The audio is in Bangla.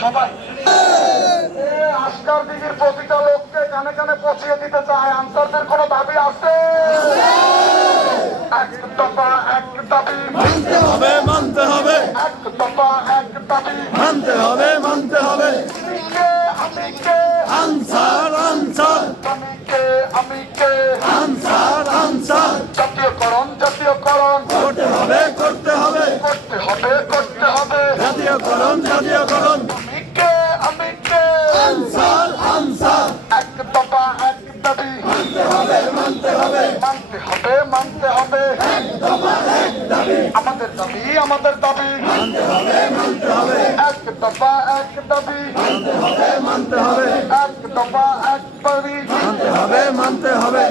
সবাই কানে দাবি আছে এক দফা এক দাবি মানতে হবে মানতে হবে এক দফা মানতে হবে মানতে হবে আমি কে আনসার আনসার আনসার জাতীয়করণ জাতীয়করণ। করতে হবে করতে হবে। করতে হবে করতে হবে। জাতীয়করণ জাতীয়করণ। তুমি কে আমি কে আনসার আনসার। এক দফা এক দাবি। মানতে হবে মানতে হবে। মানতে হবে মানতে হবে। আমাদের দাবি আমাদের দাবি। মানতে হবে মানতে হবে। এক দফা এক দাবি। মানতে হবে মানতে হবে। এক দফা এক দাবি। হবে মানতে হবে।